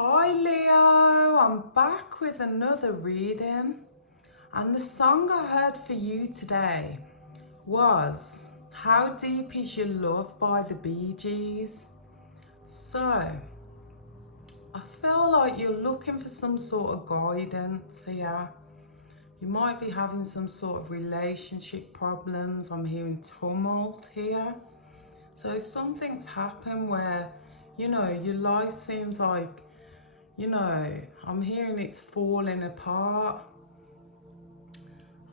Hi Leo, I'm back with another reading, and the song I heard for you today was How Deep Is Your Love by the Bee Gees. So, I feel like you're looking for some sort of guidance here. You might be having some sort of relationship problems. I'm hearing tumult here. So something's happened where, your life seems like, I'm hearing it's falling apart.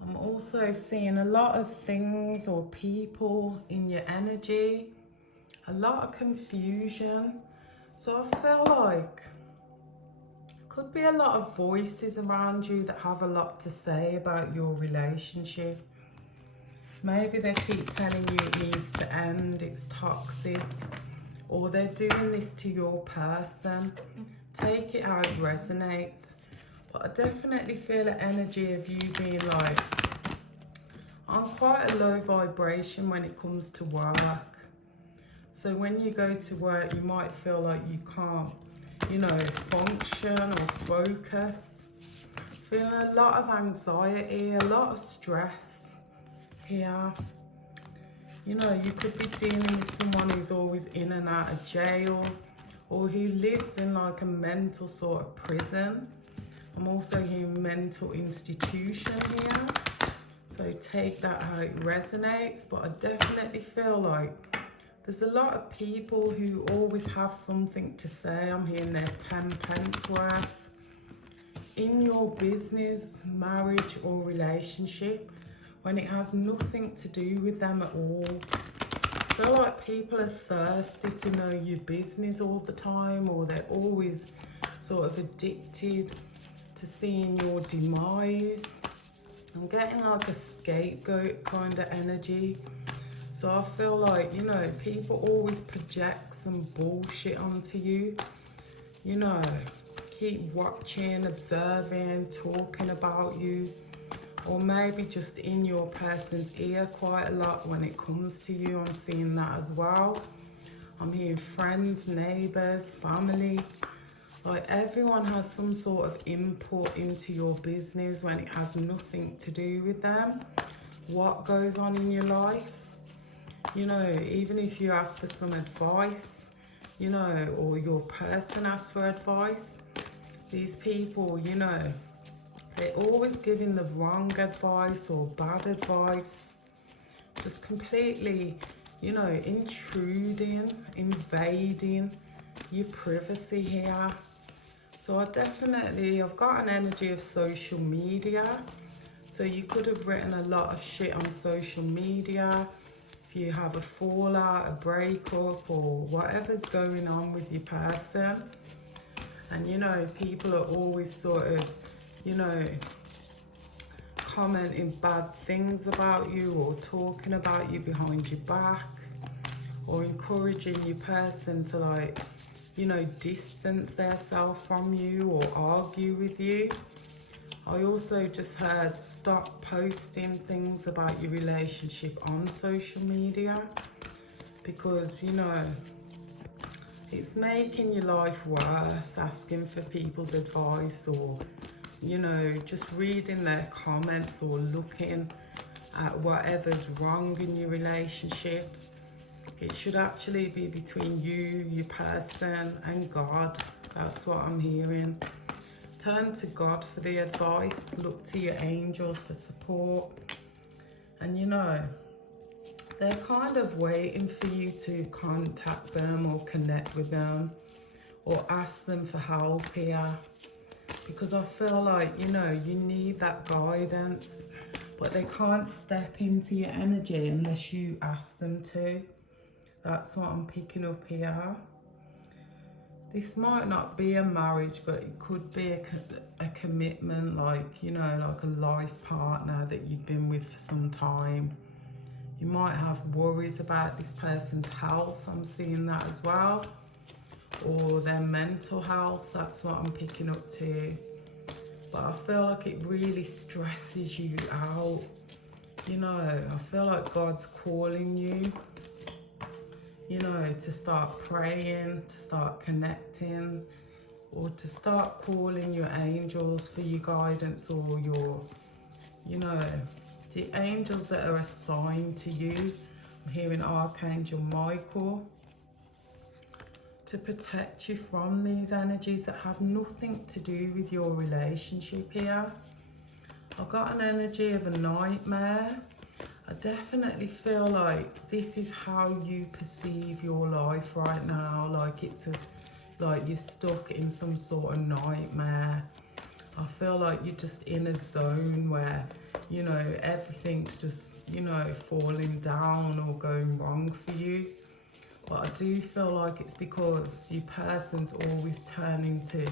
I'm also seeing a lot of things or people in your energy, a lot of confusion. So I feel like could be a lot of voices around you that have a lot to say about your relationship. Maybe they keep telling you it needs to end, it's toxic, or they're doing this to your person. Take it how it resonates. But I definitely feel the energy of you being like, I'm quite a low vibration when it comes to work. So when you go to work, you might feel like you can't, function or focus. Feeling a lot of anxiety, a lot of stress here. You could be dealing with someone who's always in and out of jail, or who lives in like a mental sort of prison. I'm also hearing mental institution here. So take that how it resonates, but I definitely feel like there's a lot of people who always have something to say. I'm hearing their 10 pence worth. In your business, marriage or relationship, when it has nothing to do with them at all. I feel like people are thirsty to know your business all the time, or they're always sort of addicted to seeing your demise. I'm getting like a scapegoat kind of energy. So I feel like, people always project some bullshit onto you. Keep watching, observing, talking about you. Or maybe just in your person's ear quite a lot when it comes to you. I'm seeing that as well. I'm hearing friends, neighbours, family. Like everyone has some sort of input into your business when it has nothing to do with them. What goes on in your life. Even if you ask for some advice, or your person asks for advice, these people, they're always giving the wrong advice or bad advice. Just completely, intruding, invading your privacy here. So I've got an energy of social media. So you could have written a lot of shit on social media. If you have a fallout, a breakup, or whatever's going on with your person. And people are always sort of, commenting bad things about you, or talking about you behind your back, or encouraging your person to distance themselves from you or argue with you. I also just heard stop posting things about your relationship on social media, because it's making your life worse, asking for people's advice, or just reading their comments, or looking at whatever's wrong in your relationship. It should actually be between you, your person, and God. That's what I'm hearing. Turn to God for the advice. Look to your angels for support. And they're kind of waiting for you to contact them or connect with them, or ask them for help here. Because I feel like, you need that guidance, but they can't step into your energy unless you ask them to. That's what I'm picking up here. This might not be a marriage, but it could be a commitment, like a life partner that you've been with for some time. You might have worries about this person's health. I'm seeing that as well. Or their mental health. That's what I'm picking up too. But I feel like it really stresses you out. I feel like God's calling you, to start praying, to start connecting, or to start calling your angels for your guidance, or your, you know, the angels that are assigned to you. I'm hearing Archangel Michael, to protect you from these energies that have nothing to do with your relationship here. I've got an energy of a nightmare. I definitely feel like this is how you perceive your life right now. Like like you're stuck in some sort of nightmare. I feel like you're just in a zone where, you know, everything's just, you know, falling down or going wrong for you. But I do feel like it's because your person's always turning to,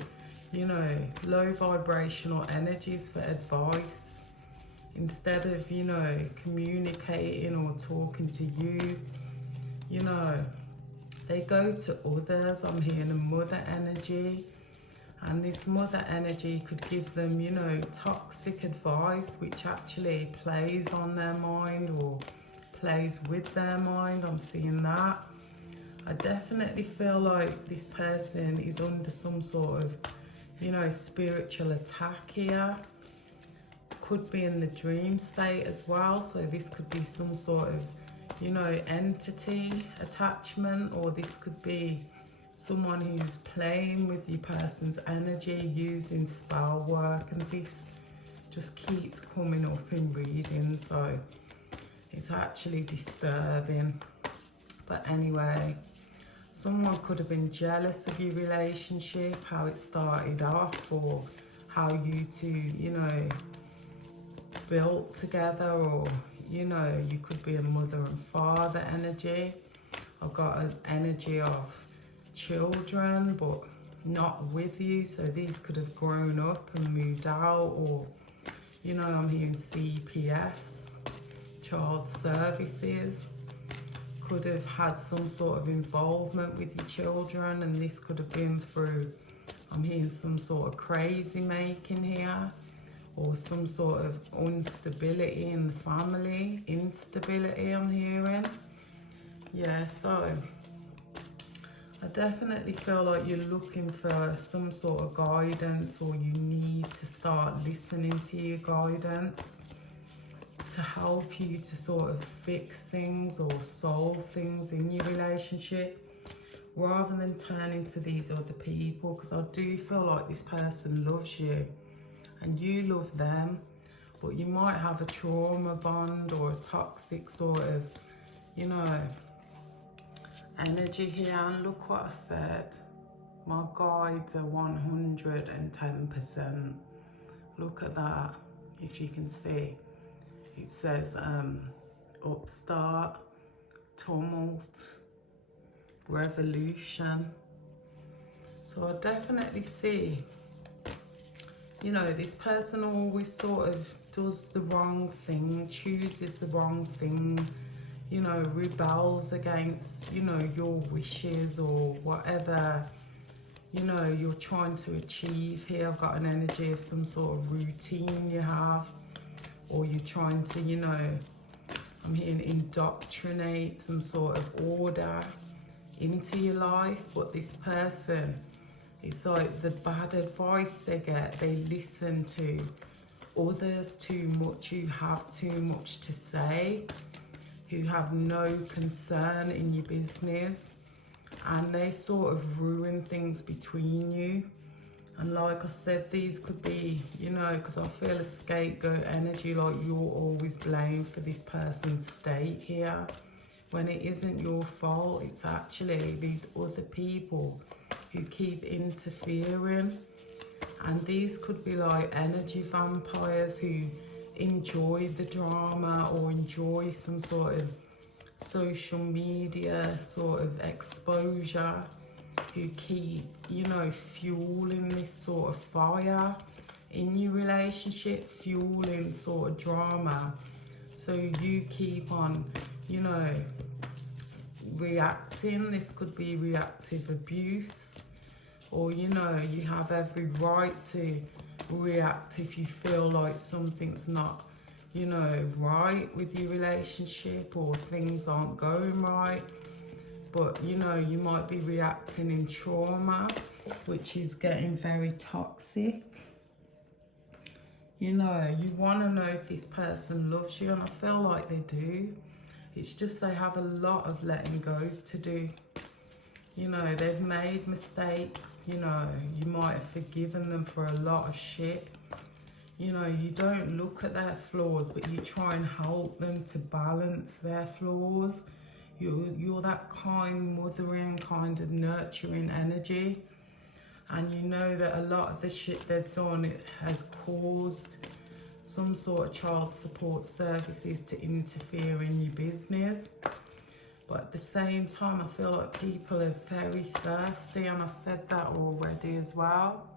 you know, low vibrational energies for advice. Instead of, you know, communicating or talking to you, you know, they go to others. I'm hearing a mother energy. And this mother energy could give them, you know, toxic advice, which actually plays on their mind or plays with their mind. I'm seeing that. I definitely feel like this person is under some sort of, you know, spiritual attack here. Could be in the dream state as well. So this could be some sort of, you know, entity attachment, or this could be someone who's playing with your person's energy using spell work, and this just keeps coming up in reading, so it's actually disturbing. But anyway, someone could have been jealous of your relationship, how it started off, or how you two, you know, built together, or, you know, you could be a mother and father energy. I've got an energy of children, but not with you, so these could have grown up and moved out, or, you know, I'm hearing CPS, child services, could have had some sort of involvement with your children, and this could have been through, I'm hearing some sort of crazy making here, or some sort of instability in the family, instability I'm hearing. Yeah, so I definitely feel like you're looking for some sort of guidance, or you need to start listening to your guidance to help you to sort of fix things or solve things in your relationship, rather than turning to these other people, because I do feel like this person loves you and you love them, but you might have a trauma bond or a toxic sort of, you know, energy here. And look what I said, my guides are 110%. Look at that, if you can see. It says upstart, tumult, revolution. So I definitely see, you know, this person always sort of does the wrong thing, chooses the wrong thing, you know, rebels against, you know, your wishes or whatever, you know, you're trying to achieve here. I've got an energy of some sort of routine you have, or you're trying to, you know, I'm hearing indoctrinate some sort of order into your life. But this person, it's like the bad advice they get, they listen to others too much, who have too much to say, who have no concern in your business, and they sort of ruin things between you. And like I said, these could be, you know, because I feel a scapegoat energy, like you're always blamed for this person's state here, when it isn't your fault. It's actually these other people who keep interfering. And these could be like energy vampires who enjoy the drama or enjoy some sort of social media sort of exposure, who keep, you know, fueling this sort of fire in your relationship, fueling sort of drama. So you keep on, you know, reacting. This could be reactive abuse, or, you know, you have every right to react if you feel like something's not, you know, right with your relationship, or things aren't going right. But, you know, you might be reacting in trauma. which is getting very toxic. You know, you want to know if this person loves you, and I feel like they do. It's just they have a lot of letting go to do. You know, they've made mistakes. You know, you might have forgiven them for a lot of shit. You know, you don't look at their flaws, but you try and help them to balance their flaws. You're that kind, mothering, kind of nurturing energy. And you know that a lot of the shit they've done, it has caused some sort of child support services to interfere in your business. But at the same time, I feel like people are very thirsty, and I said that already as well.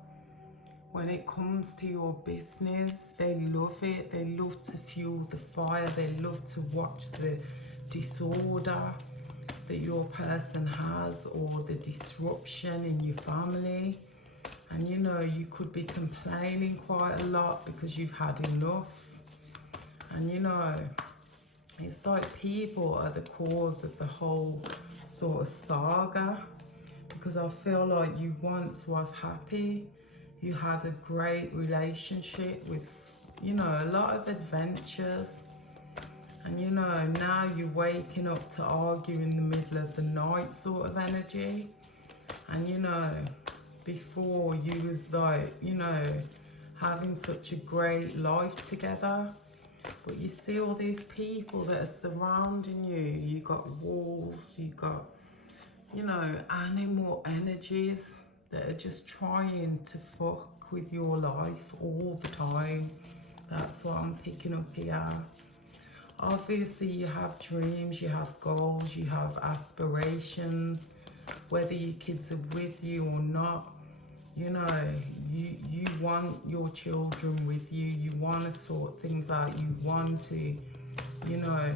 When it comes to your business, they love it. They love to fuel the fire. They love to watch the disorder that your person has, or the disruption in your family. And you know, you could be complaining quite a lot because you've had enough. And you know, it's like people are the cause of the whole sort of saga, because I feel like you once was happy. You had a great relationship with, you know, a lot of adventures. And you know, now you're waking up to argue in the middle of the night sort of energy. And you know, before you was like, you know, having such a great life together. But you see all these people that are surrounding you. You got walls, you got, you know, animal energies that are just trying to fuck with your life all the time. That's what I'm picking up here. Obviously, you have dreams, you have goals, you have aspirations, whether your kids are with you or not. You know, you want your children with you. You want to sort things out. You want to, you know,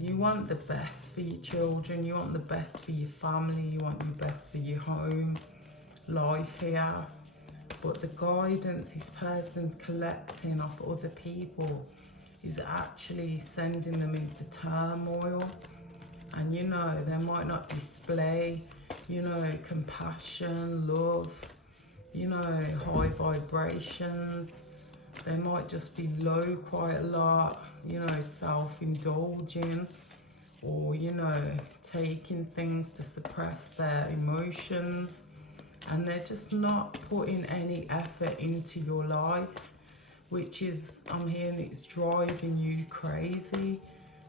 you want the best for your children. You want the best for your family. You want the best for your home life here. But the guidance this person's collecting off other people is actually sending them into turmoil. And you know, they might not display, you know, compassion, love, you know, high vibrations. They might just be low quite a lot, you know, self-indulging, or, you know, taking things to suppress their emotions. And they're just not putting any effort into your life, which is, I'm hearing it's driving you crazy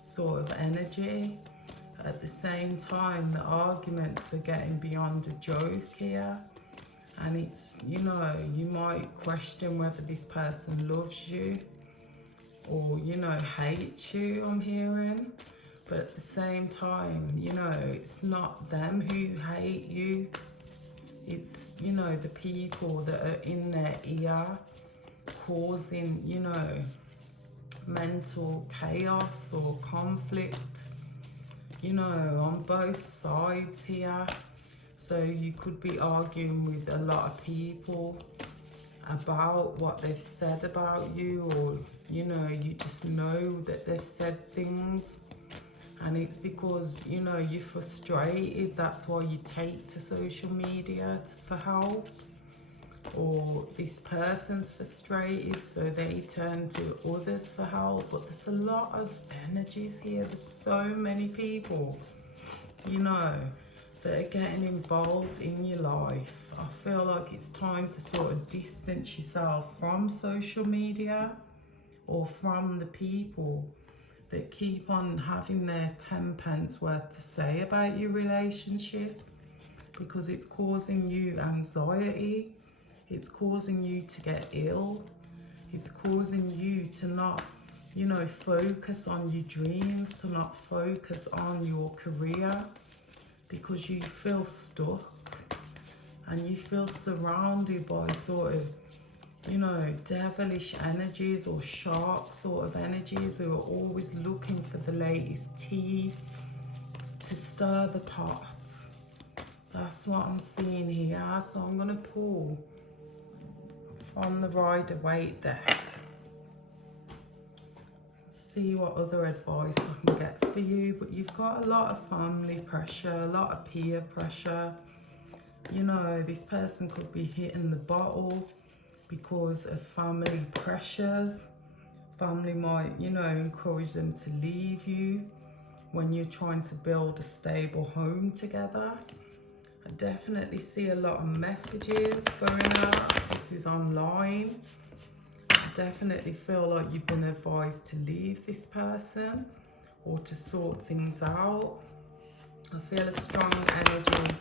sort of energy. At the same time, the arguments are getting beyond a joke here. And it's, you know, you might question whether this person loves you or, you know, hates you, I'm hearing. But at the same time, you know, it's not them who hate you. It's, you know, the people that are in their ear causing, you know, mental chaos or conflict, you know, on both sides here. So you could be arguing with a lot of people about what they've said about you, or, you know, you just know that they've said things. And it's because, you know, you're frustrated. That's why you take to social media for help. Or this person's frustrated, so they turn to others for help. But there's a lot of energies here. There's so many people, you know, that are getting involved in your life. I feel like it's time to sort of distance yourself from social media, or from the people that keep on having their 10 pence worth to say about your relationship, because it's causing you anxiety. It's causing you to get ill. It's causing you to not, you know, focus on your dreams, to not focus on your career, because you feel stuck and you feel surrounded by sort of, you know, devilish energies or shark sort of energies who are always looking for the latest tea to stir the pot. That's what I'm seeing here. So I'm going to pull from the Rider-Waite deck. See what other advice I can get for you. But you've got a lot of family pressure, a lot of peer pressure, You know, this person could be hitting the bottle because of family pressures. Family might, you know, encourage them to leave you when you're trying to build a stable home together. I definitely see a lot of messages going out. This is online. I definitely feel like you've been advised to leave this person or to sort things out. I feel a strong energy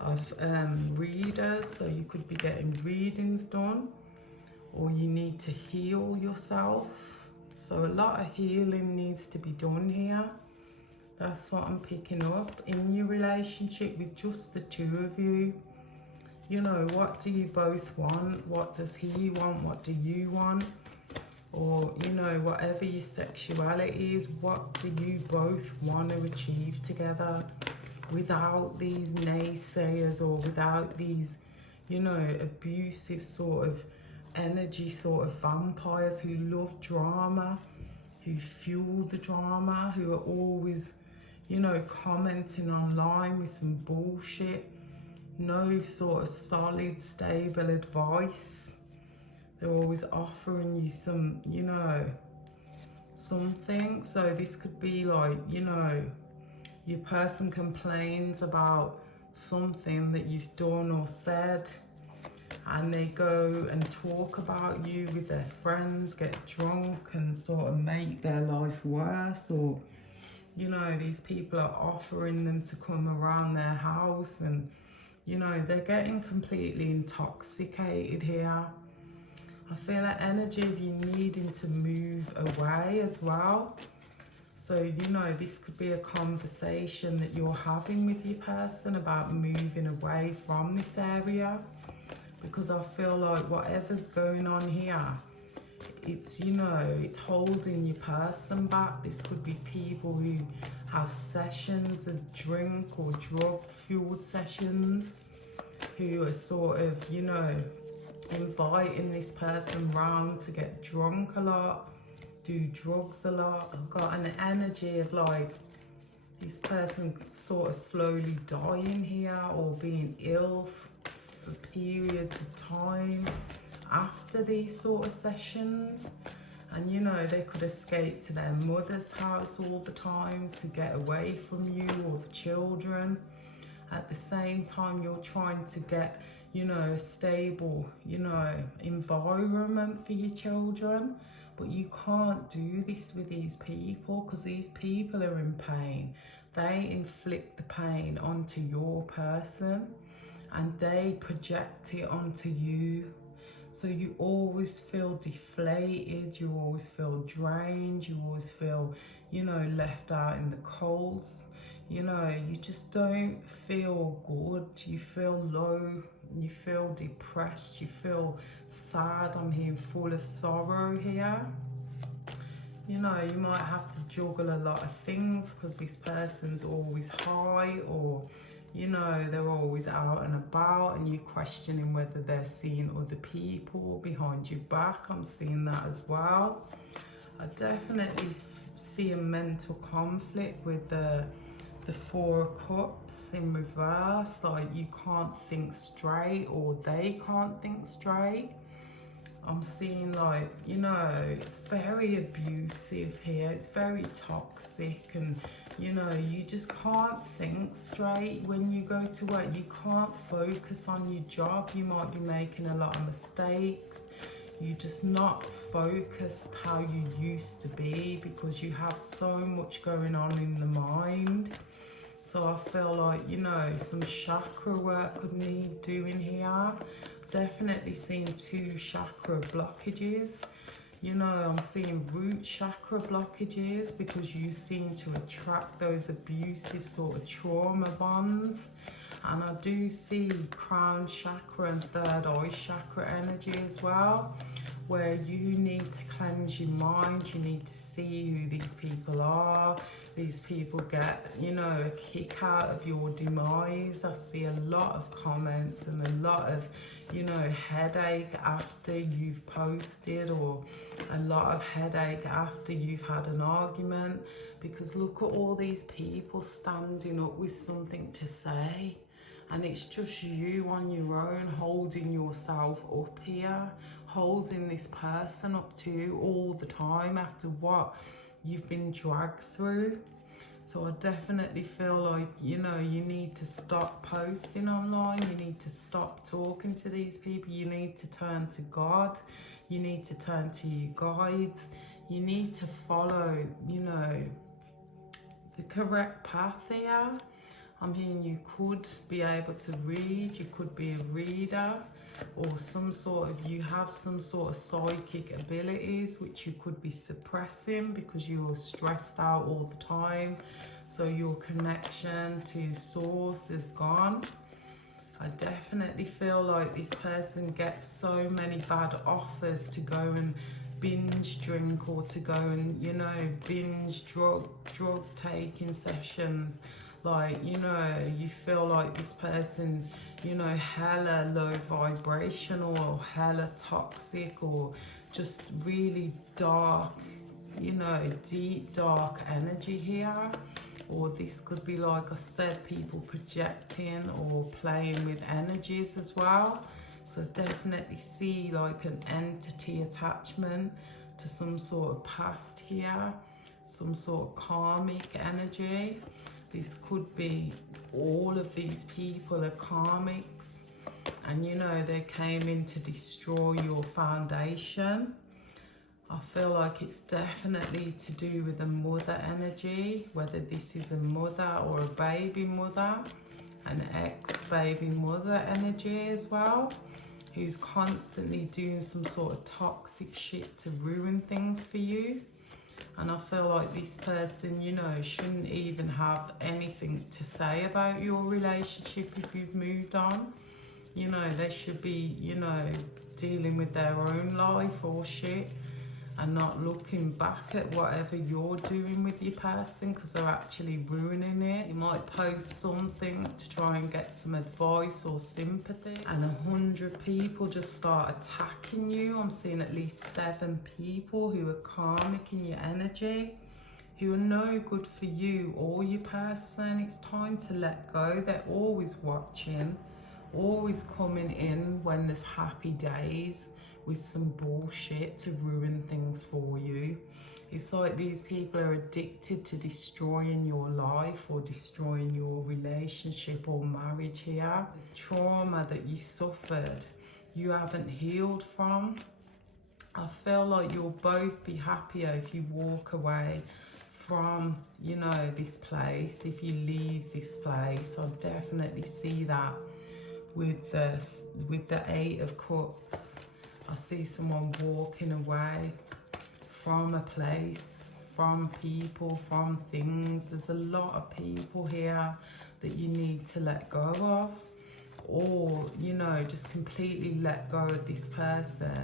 of readers, so you could be getting readings done, or you need to heal yourself. So a lot of healing needs to be done here. That's what I'm picking up in your relationship with just the two of you. You know, what do you both want? What does he want? What do you want? Or, you know, whatever your sexuality is, what do you both want to achieve together without these naysayers or without these, you know, abusive sort of energy, sort of vampires who love drama, who fuel the drama, who are always, you know, commenting online with some bullshit, no sort of solid, stable advice. They're always offering you some, you know, something. So this could be like, you know, your person complains about something that you've done or said, and they go and talk about you with their friends, get drunk and sort of make their life worse. Or, you know, these people are offering them to come around their house, and, you know, they're getting completely intoxicated here. I feel an energy of you needing to move away as well. So, you know, this could be a conversation that you're having with your person about moving away from this area. Because I feel like whatever's going on here, it's, you know, it's holding your person back. This could be people who have sessions of drink or drug-fueled sessions, who are sort of, you know, inviting this person round to get drunk a lot, do drugs a lot. I've got an energy of like this person sort of slowly dying here or being ill for periods of time after these sort of sessions. And, you know, they could escape to their mother's house all the time to get away from you or the children. At the same time, you're trying to get, you know, a stable, you know, environment for your children. But you can't do this with these people because these people are in pain. They inflict the pain onto your person and they project it onto you. So you always feel deflated, you always feel drained, you always feel, you know, left out in the cold. You know, you just don't feel good. You feel low, you feel depressed, you feel sad. I'm hearing full of sorrow here. You know, you might have to juggle a lot of things because this person's always high, or, you know, they're always out and about and you're questioning whether they're seeing other people behind your back. I'm seeing that as well. I definitely see a mental conflict with the Four of Cups in reverse. Like you can't think straight or they can't think straight. I'm seeing like, you know, it's very abusive here. It's very toxic and, you know, you just can't think straight when you go to work. You can't focus on your job. You might be making a lot of mistakes. You're just not focused how you used to be because you have so much going on in the mind. So I feel like, you know, some chakra work could need doing here. Definitely seeing 2 chakra blockages. You know, I'm seeing root chakra blockages because you seem to attract those abusive sort of trauma bonds. And I do see crown chakra and third eye chakra energy as well, where you need to cleanse your mind. You need to see who these people are. These people get, you know, a kick out of your demise. I see a lot of comments and a lot of, you know, headache after you've posted, or a lot of headache after you've had an argument, because look at all these people standing up with something to say. and it's just you on your own holding yourself up here, holding this person up to you all the time after what you've been dragged through. So I definitely feel like, you know, you need to stop posting online, you need to stop talking to these people, you need to turn to God, you need to turn to your guides, you need to follow, you know, the correct path here. I'm hearing you could be able to read, you could be a reader, or some sort of, you have some sort of psychic abilities which you could be suppressing because you're stressed out all the time, so your connection to source is gone. I definitely feel like this person gets so many bad offers to go and binge drink, or to go and, you know, binge drug taking sessions. Like, you know, you feel like this person's, you know, hella low vibrational or hella toxic, or just really dark, you know, deep dark energy here. Or this could be, like I said, people projecting or playing with energies as well. So definitely see like an entity attachment to some sort of past here, some sort of karmic energy. This could be all of these people are karmics, and you know, they came in to destroy your foundation. I feel like it's definitely to do with a mother energy, whether this is a mother or a baby mother, an ex-baby mother energy as well, who's constantly doing some sort of toxic shit to ruin things for you. And I feel like this person, you know, shouldn't even have anything to say about your relationship if you've moved on. You know, they should be, you know, dealing with their own life or shit, and not looking back at whatever you're doing with your person, because they're actually ruining it. You might post something to try and get some advice or sympathy, and 100 people just start attacking you. I'm seeing at least 7 people who are karmic in your energy, who are no good for you or your person. It's time to let go. They're always watching, always coming in when there's happy days with some bullshit to ruin things for you. It's like these people are addicted to destroying your life or destroying your relationship or marriage here. The trauma that you suffered, you haven't healed from. I feel like you'll both be happier if you walk away from, you know, this place, if you leave this place. I definitely see that with the 8 of Cups. I see someone walking away from a place, from people, from things. There's a lot of people here that you need to let go of, or, you know, just completely let go of this person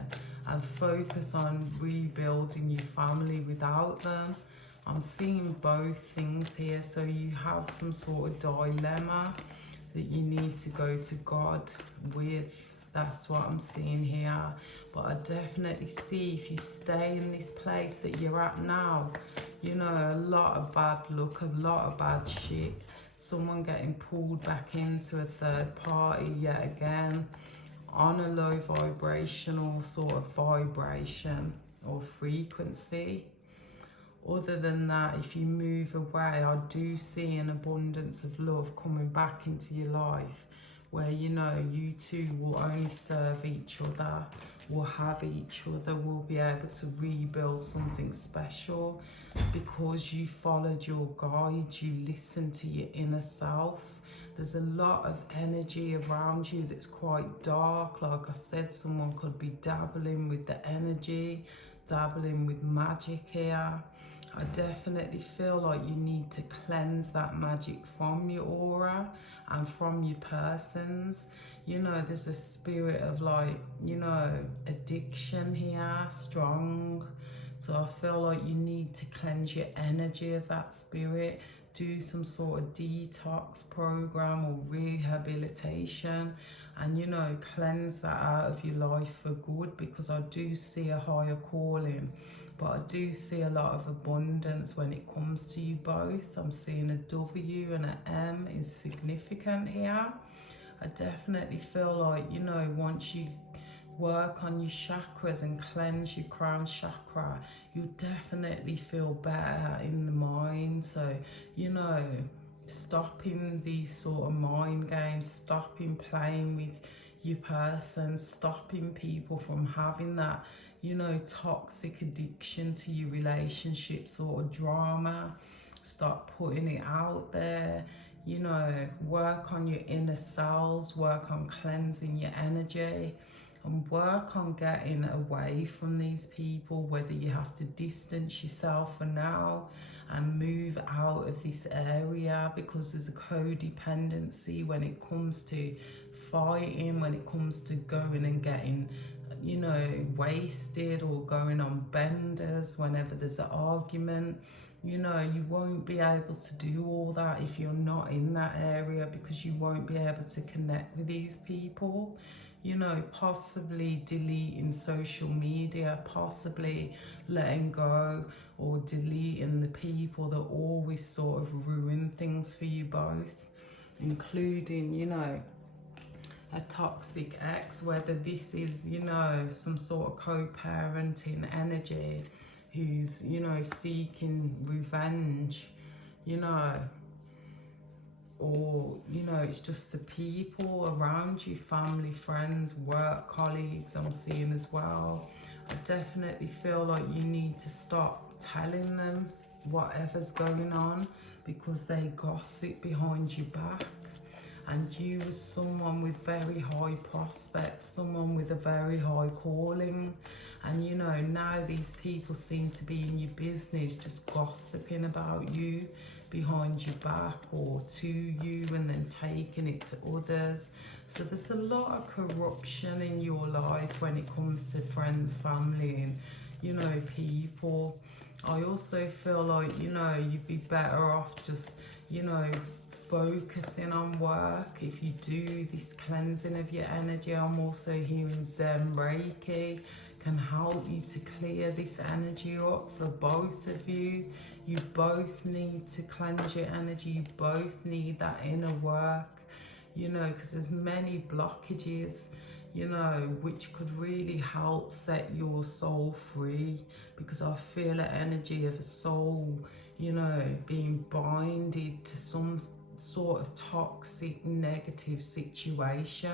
and focus on rebuilding your family without them. I'm seeing both things here. So you have some sort of dilemma that you need to go to God with. That's what I'm seeing here. But I definitely see, if you stay in this place that you're at now, you know, a lot of bad luck, a lot of bad shit. Someone getting pulled back into a third party yet again, on a low vibrational sort of vibration or frequency. Other than that, if you move away, I do see an abundance of love coming back into your life, where, you know, you two will only serve each other, will have each other, will be able to rebuild something special because you followed your guide, you listened to your inner self. There's a lot of energy around you that's quite dark. Like I said, someone could be dabbling with the energy, dabbling with magic here. I definitely feel like you need to cleanse that magic from your aura and from your persons. You know, there's a spirit of, like, you know, addiction here, strong. So I feel like you need to cleanse your energy of that spirit, do some sort of detox program or rehabilitation, and, you know, cleanse that out of your life for good, because I do see a higher calling. But I do see a lot of abundance when it comes to you both. I'm seeing a W and an M is significant here. I definitely feel like, you know, once you work on your chakras and cleanse your crown chakra, you definitely feel better in the mind. So, you know, stopping these sort of mind games, stopping playing with your person, stopping people from having that, you know, toxic addiction to your relationships or drama. Stop putting it out there. You know, work on your inner selves, work on cleansing your energy, and work on getting away from these people, whether you have to distance yourself for now and move out of this area, because there's a codependency when it comes to fighting, when it comes to going and getting, you know, wasted or going on benders whenever there's an argument. You know, you won't be able to do all that if you're not in that area, because you won't be able to connect with these people. You know, possibly deleting social media, possibly letting go or deleting the people that always sort of ruin things for you both, including, you know, a toxic ex, whether this is, you know, some sort of co-parenting energy who's, you know, seeking revenge, you know, or, you know, it's just the people around you, family, friends, work colleagues I'm seeing as well. I definitely feel like you need to stop telling them whatever's going on, because they gossip behind your back. And you as someone with very high prospects, someone with a very high calling, and you know, now these people seem to be in your business just gossiping about you behind your back or to you, and then taking it to others. So there's a lot of corruption in your life when it comes to friends, family, and, you know, people. I also feel like, you know, you'd be better off just, you know, focusing on work. If you do this cleansing of your energy, I'm also hearing Zen Reiki can help you to clear this energy up for both of you. You both need to cleanse your energy. You both need that inner work, you know, because there's many blockages, you know, which could really help set your soul free, because I feel an energy of a soul, you know, being binded to some sort of toxic negative situation.